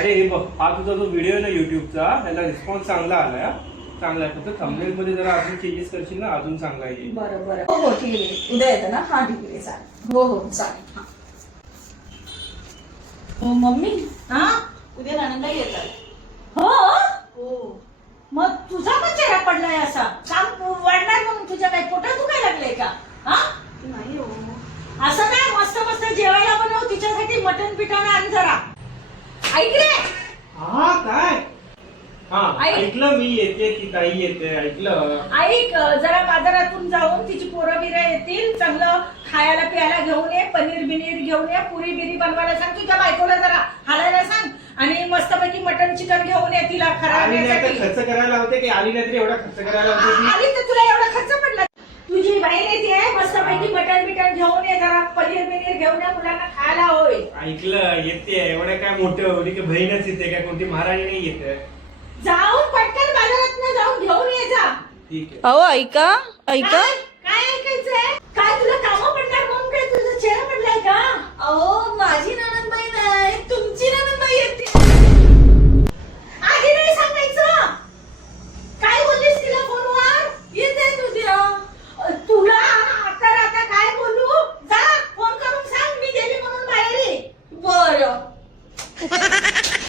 अरे हे बघ, हा तुझा जो व्हिडिओ आहे ना युट्यूबचा, त्याला रिस्पॉन्स चांगला आलाय. चांगला आहे, फक्त थंबनेल मध्ये जरा अजून चेंजेस करशील ना, अजून चांगला येईल. बरं बरं, हो हो ठीक आहे. उद्या येतं ना? हा ठीक आहे, चालेल. हो हो चालेल. हा. हो मम्मी, हा उद्या नणंदबाई येतात. हो हो. मग तुझा पण चेहरा पडलाय असा. काम वाढणार म्हणून तुझ्या काही पोटात दुखायला लागलंय का? हा नाही हो. असं नाही, मस्त मस्त जेवायला बनव तिच्यासाठी. मटन पिठानं आण जरा. ऐक रे. हा काय? हा ऐक. ऐकलं मी, येते ती ताई येते, ऐकलं. ऐक, जरा बाजारातून जाऊन तिची पोरं बिरं येतील, चांगलं खायला प्यायला घेऊन ये. पनीर बिनीर घेऊन ये. पुरी बिरी बनवायला सांग तुझ्या बायकोला, जरा हालायला सांग. आणि मस्तपैकी मटन चिकन घेऊन ये तिला आली नाही तर खराब. खर्च करायला होते की आली नाही तरी एवढा खर्च करायला होते की? आली तर तुला एवढा खर्च पडला. तुझी बहीण येते, मस्तपैकी मटन बिटन घेऊन ये, जरा पनीर बिनीर घेऊन ये, मुलांना खायला होय. ऐकलं, येते. एवढं काय मोठं होती की बहीणच येते काय, कोणती महाराणी नाही येते. जाऊन पटकन बाजारात जाऊन घेऊन ये जा. ठीक आहे. अहो ऐका ऐका. काय ऐकायचंय? काय तुला कामं पडणार म्हणून काय तुझा चेहरा पडलाय का? अहो माझी ना